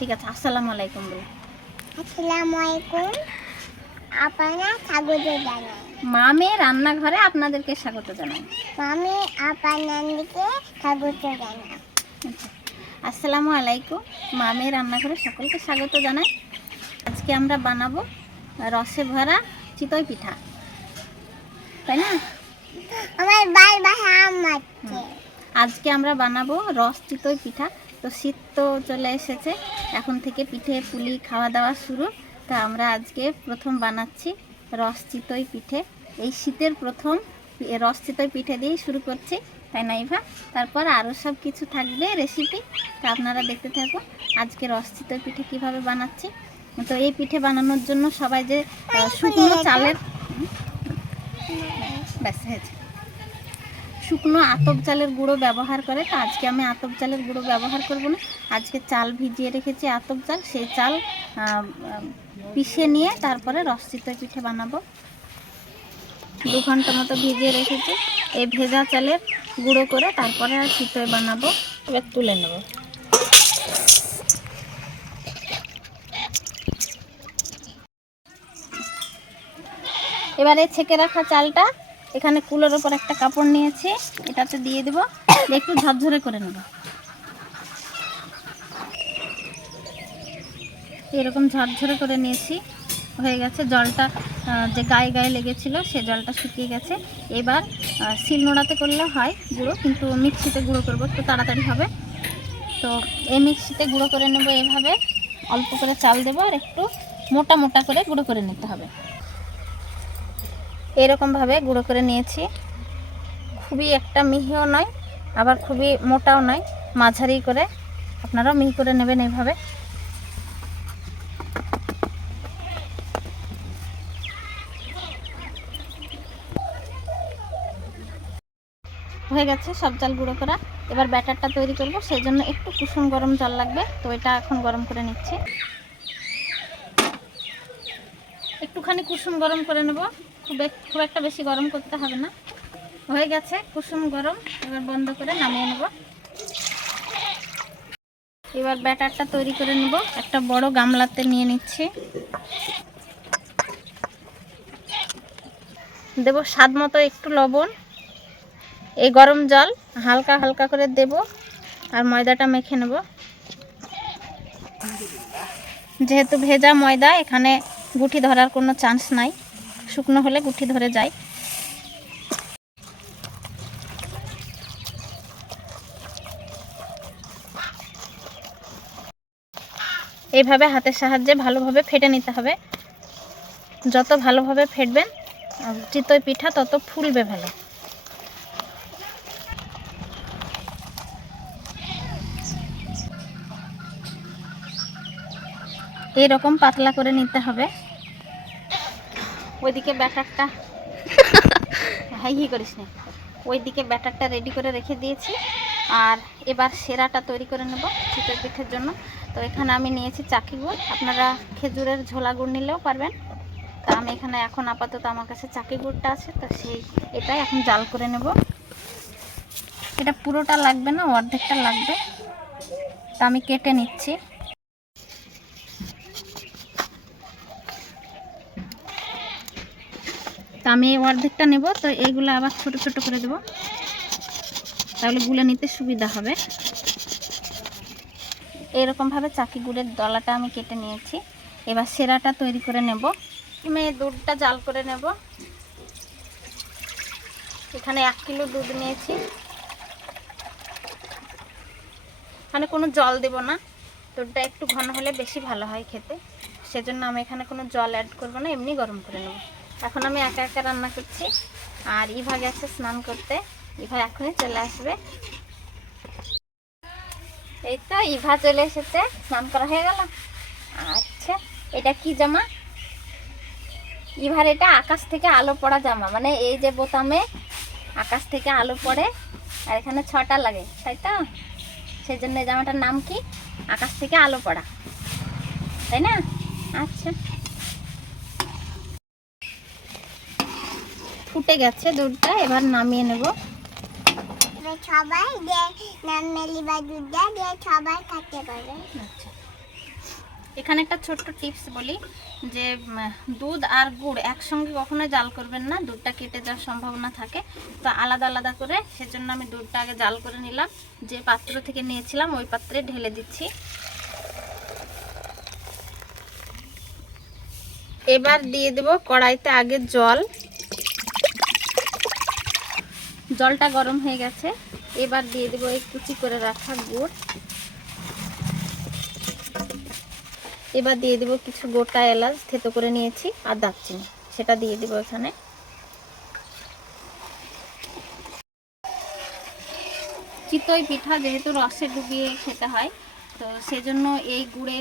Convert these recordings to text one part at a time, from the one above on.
ঠিক আছে, আসসালামু আলাইকুম বলো। আসসালামু আলাইকুম, আপনার স্বাগত জানাই। মামে রান্নাঘরে আপনাদেরকে স্বাগত জানাই। আমি আপনাদেরকে স্বাগত জানাই। আসসালামু আলাইকুম, মামে রান্নাঘরে সকলকে স্বাগত জানাই। আজকে আমরা বানাবো রসে ভরা চিতই পিঠা, তাই না? আমার বাসায় আম আছে। আজকে আমরা বানাবো রস চিতই পিঠা। তো শীত তো চলে এসেছে, এখন থেকে পিঠে পুলি খাওয়া দাওয়া শুরু। তো আমরা আজকে প্রথম বানাচ্ছি রস চিতই পিঠে। এই শীতের প্রথম রস চিতই পিঠে দিয়েই শুরু করছি, তাই না ইভা? তারপর আরও সব কিছু থাকবে রেসিপি, তো আপনারা দেখতে থাকুন আজকে রস চিতই পিঠে কীভাবে বানাচ্ছি। তো এই পিঠে বানানোর জন্য সবাই যে শুকনো চালের ব্যাস হয়েছে, শুকনো আতপ চালের গুঁড়ো ব্যবহার করে। তো আজকে আমি আতপ চালের গুঁড়ো ব্যবহার করব না, আজকে চাল ভিজিয়ে রেখেছি আতপ চাল, সেই চাল পিষে নিয়ে তারপরে রস চিতই পিঠে বানাবো। 2 ঘন্টা মতো ভিজিয়ে রেখেছি। এই ভেজা চালের গুঁড়ো করে তারপরে আর চিতই বানাবো। এবার তুলে নেব। এবারে ছেঁকে রাখা চালটা এখানে কুলোর ওপর একটা কাপড় নিয়েছি, এটাতে দিয়ে দেব, একটু ঝরঝরে করে নেব। এরকম ঝরঝরে করে নিয়েছি, হয়ে গেছে। জলটা যে গায়ে গায়ে লেগেছিল সে জলটা শুকিয়ে গেছে। এবার শিলনোড়াতে করলে হয় গুঁড়ো, কিন্তু মিক্সিতে গুঁড়ো করবো, একটু তাড়াতাড়ি হবে। তো এই মিক্সিতে গুঁড়ো করে নেব। এভাবে অল্প করে চাল দেবো আর একটু মোটা মোটা করে গুঁড়ো করে নিতে হবে। এরকমভাবে গুঁড়ো করে নিয়েছি। খুবই একটা মিহিও নয়, আবার খুবই মোটাও নয়, মাঝারি করে আপনারাও মিহি করে নেবেন। এইভাবে হয়ে গেছে সব চাল গুঁড়ো করা। এবার ব্যাটারটা তৈরি করব, সেই জন্য একটু কুসুম গরম জল লাগবে। তো এটা এখন গরম করে নিচ্ছি। একটুখানি কুসুম গরম করে নেব, খুব একটা বেশি গরম করতে হবে না। হয়ে গেছে কুসুম গরম, এবার বন্ধ করে নামিয়ে নেব। এবার ব্যাটারটা তৈরি করে নেব। একটা বড় গামলাতে নিয়ে নিচ্ছি, দেব স্বাদ মতো একটু লবণ, এই গরম জল হালকা হালকা করে দেব, আর ময়দাটা মেখে নেব। যেহেতু ভেজা ময়দা, এখানে গুটি ধরার কোনো চান্স নাই, শুকনো হলে গুটি ধরে যায়। এইভাবে হাতের সাহায্যে ভালোভাবে ফেটে নিতে হবে। যত ভালোভাবে ফেটবেন চিতই পিঠা তত ফুলবে ভালো। এইরকম পাতলা করে নিতে হবে। ওইদিকে ব্যাটারটা হাই করিস না, ওইদিকে ব্যাটারটা রেডি করে রেখে দিয়েছি। আর এবার সেরাটা তৈরি করে নেব চিতই পিঠের জন্য। তো এখানে আমি নিয়েছি চাকি গুড়, আপনারা খেজুরের ঝোলা গুড় নিলেও পারবেন। তা আমি এখানে এখন আপাতত আমার কাছে চাকি গুড়টা আছে, তো এটাই এখন জাল করে নেব। এটা পুরোটা লাগবে না, অর্ধেকটা লাগবে। তা আমি কেটে নিচ্ছি। তা আমি এই অর্ধেকটা নেব, তো এইগুলো আবার ছোট ছোট করে দেব, তাহলে গুলে নিতে সুবিধা হবে। এইরকমভাবে চাকি গুড়ের দলাটা আমি কেটে নিয়েছি। এবার সেরাটা তৈরি করে নেব। আমি দুধটা জাল করে নেব। এখানে 1 কিলো দুধ নিয়েছি, এখানে কোনো জল দেব না, দুধটা একটু ঘন হলে বেশি ভালো হয় খেতে, সেজন্য আমি এখানে কোনো জল অ্যাড করব না, এমনি গরম করে নেব। এখন আমি একা একা রান্না করছি, আর ইভা গেছে স্নান করতে। ইভা এখনই চলে আসবে। এই তো ইভা চলে এসেছে, স্নান করা হয়ে গেল। আচ্ছা, এটা কি জামা? ইভার এটা আকাশ থেকে আলো পড়া জামা, মানে এই যে বোতামে আকাশ থেকে আলো পড়ে, আর এখানে 6টা লাগে, তাই তো? সেই জন্য এই জামাটার নাম কি? আকাশ থেকে আলো পড়া, তাই না? আচ্ছা, ফুটে গেছে দুধটা, এবার নামিয়ে নেব। সবাই নামিয়ে দুধটা দিয়ে সবাই খেতে পারবে। আচ্ছা, এখানে একটা ছোট্ট টিপস বলি যে দুধ আর গুড় একসঙ্গে কখনো জাল করবেন না, দুধটা কেটে যাওয়ার সম্ভাবনা থাকে। তো আলাদা আলাদা করে, সেজন্য আমি দুধটা আগে জাল করে নিলাম, যে পাত্র থেকে নিয়েছিলাম ওই পাত্রে ঢেলে দিচ্ছি। এবার দিয়ে দেব কড়াইতে আগে জল। জলটা গরম হয়ে গেছে, এবার দিয়ে দেব এই কুচি করে রাখা গুড়। এবার দিয়ে দেব কিছু গোটা এলাচ থেতো করে নিয়েছি আর দারচিনি, সেটা দিয়ে দেব এখানে। চিতই পিঠা যেহেতু রসে ডুবিয়ে খেতে হয়, তো সেজন্য এই গুড়ে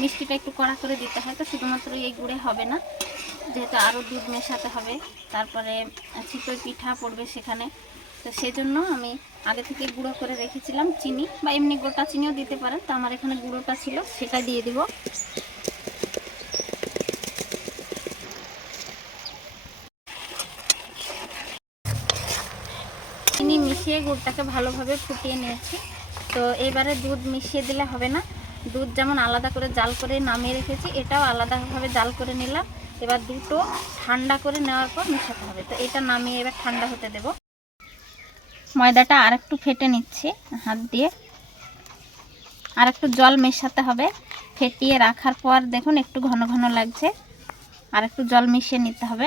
মিষ্টিটা একটু কড়া করে দিতে হয়। তো শুধুমাত্র এই গুড়ে হবে না, যেহেতু আরও দুধ মেশাতে হবে, তারপরে চিতই পিঠা পড়বে সেখানে। তো সেজন্য আমি আগে থেকে গুঁড়ো করে রেখেছিলাম চিনি, বা এমনি গোটা চিনিও দিতে পারেন। তো আমার এখানে গুঁড়োটা ছিল, সেটা দিয়ে দিব। চিনি মিশিয়ে গুড়টাকে ভালোভাবে ফুটিয়ে নিয়েছি। তো এবারে দুধ মিশিয়ে দিলে হবে না, দুধ যেমন আলাদা করে জাল করে নামিয়ে রেখেছি, এটাও আলাদাভাবে জাল করে নিলাম। এবার দুটো ঠান্ডা করে নেওয়ার পর মেশাতে হবে। তো এটা নামিয়ে এবার ঠান্ডা হতে দেব। ময়দাটা আর একটু ফেটে নিচ্ছি হাত দিয়ে, আর একটু জল মেশাতে হবে। ফেটিয়ে রাখার পর দেখুন একটু ঘন ঘন লাগছে, আর একটু জল মিশিয়ে নিতে হবে।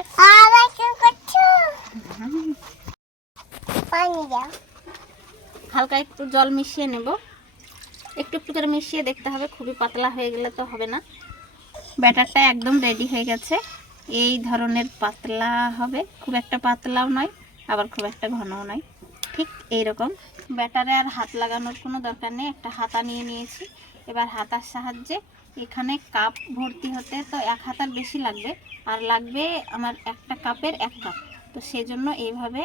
হালকা একটু জল মিশিয়ে নেব, একটু একটু করে মিশিয়ে দেখতে হবে, খুবই পাতলা হয়ে গেলে তো হবে না। ব্যাটারটা একদম রেডি হয়ে গেছে, এই ধরনের পাতলা হবে, খুব একটা পাতলাও নয় আবার খুব একটা ঘনও নয়, ঠিক এইরকম। ব্যাটারে আর হাত লাগানোর কোনো দরকার নেই, একটা হাতা নিয়ে নিয়েছি। এবার হাতার সাহায্যে এখানে কাপ ভর্তি হতে তো 1 হাতার বেশি লাগবে, আর লাগবে আমার একটা কাপের 1 কাপ। তো সেজন্য এইভাবে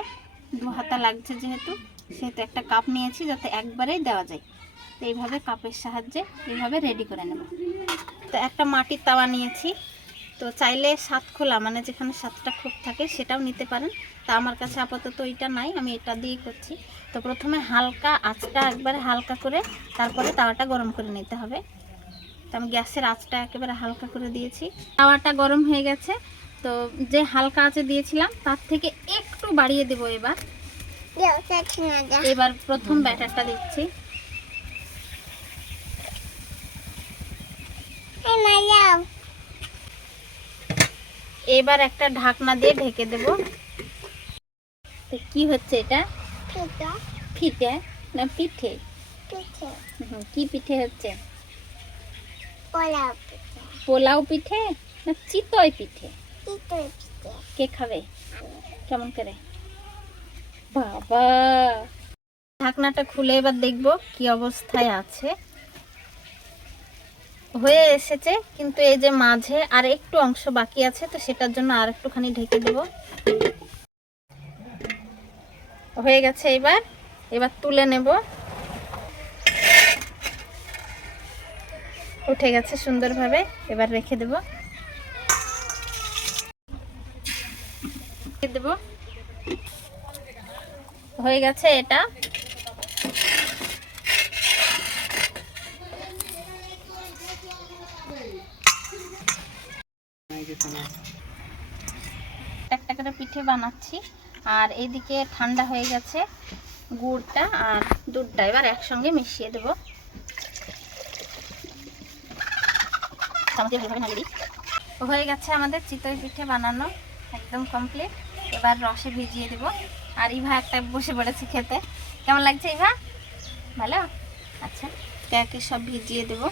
2 হাতা লাগছে, যেহেতু সেহেতু একটা কাপ নিয়েছি যাতে একবারেই দেওয়া যায়। তো এইভাবে কাপের সাহায্যে এইভাবে রেডি করে নেব। তো একটা মাটির তাওয়া নিয়েছি, তো চাইলে 7 খোলা মানে যেখানে 7টা খোপ থাকে সেটাও নিতে পারেন। তা আমার কাছে আপাতত এটা নাই, আমি এটা দিয়ে করছি। তো প্রথমে হালকা আঁচটা একবারে হালকা করে তারপরে তাওয়াটা গরম করে নিতে হবে। তো আমি গ্যাসের আঁচটা একেবারে হালকা করে দিয়েছি। তাওয়াটা গরম হয়ে গেছে, তো যে হালকা আঁচে দিয়েছিলাম তার থেকে একটু বাড়িয়ে দেব। এবার প্রথম ব্যাটারটা দিচ্ছি। এবার একটা ঢাকনা দিয়ে ঢেকে দেব। কি হচ্ছে এটা? পিঠে না পিঠে? কি পিঠে হচ্ছে? পোলাও পিঠে না চিতই পিঠে? কে খাবে? কেমন করে? বাবা! ঢাকনাটা খুলে এবার দেখব কি অবস্থায় আছে। হয়ে এসেছে, কিন্তু এই যে মাঝে আর একটু অংশ বাকি আছে, তো সেটার জন্য আর একটুখানি ঢেকে দেব। হয়ে গেছে। এবার তুলে নেব। উঠে গেছে সুন্দরভাবে, এবার রেখে দেব। হয়ে গেছে এটা। একটা করে পিঠে বানাচ্ছি, আর এইদিকে ঠান্ডা হয়ে গেছে গুড়টা আর দুধটা, এবার একসঙ্গে মিশিয়ে দেব। হয়ে গেছে আমাদের চিতই পিঠে বানানো, একদম কমপ্লিট। এবার রসে ভিজিয়ে দেব। আর ইভা একটা বসে পড়েছে খেতে। কেমন লাগছে ইভা? ভালো? আচ্ছা, একে সব ভিজিয়ে দেব।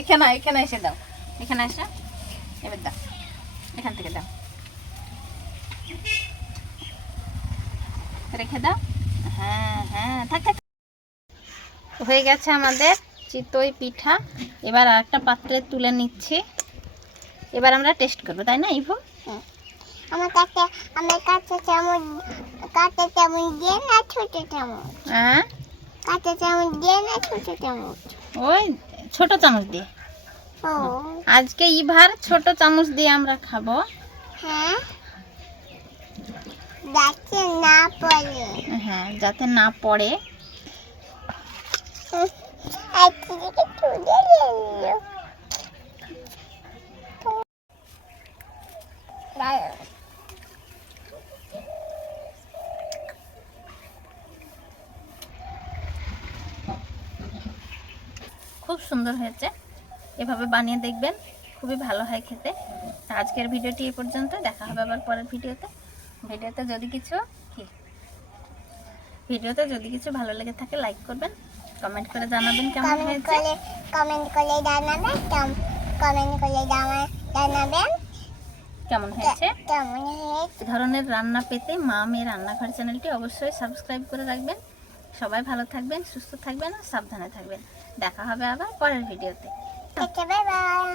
এখানে এসে দাও, এখানে এসে এবার দাও, এখান থেকে দাও, রেখে দাও। হ্যাঁ হ্যাঁ, থাক থাক। হয়ে গেছে আমাদের চিতই পিঠা। এবার আর একটা পাত্রে তুলে নিচ্ছি। এবার আমরা টেস্ট করবো, তাই না ইভু? আমার কাছে চামচ দিয়ে না ছোট চামচ? হ্যাঁ, কাঁচা চামচ দিয়ে না ছোট চামচ? ওই ছোট চামচ দিয়ে। ও, আজকে ইভার ছোট চামচ দিয়ে আমরা খাবো। হ্যাঁ। যাচ্ছে না পড়ে হ্যাঁ, যাতে না পড়ে। একদিকে তুলে নিল খুব সুন্দর হয়েছে, এভাবে বানিয়ে দেখবেন, খুবই ভালো হয় খেতে। তো আজকের ভিডিওটি এই পর্যন্ত, দেখা হবে আবার পরের ভিডিওতে। ভিডিওতে যদি কিছু ভালো লেগে থাকে লাইক করবেন, কমেন্ট করে জানাবেন কেমন হয়েছে। কমেন্ট করে জানাবেন কেমন হয়েছে কেমন হয়েছে। এই ধরনের রান্না পেতে মা মেয়ে রান্নাঘর চ্যানেলটি অবশ্যই সাবস্ক্রাইব করে রাখবেন। সবাই ভালো থাকবেন, সুস্থ থাকবেন আর সাবধানে থাকবেন। দেখা হবে আবার পরের ভিডিওতে। Bye bye.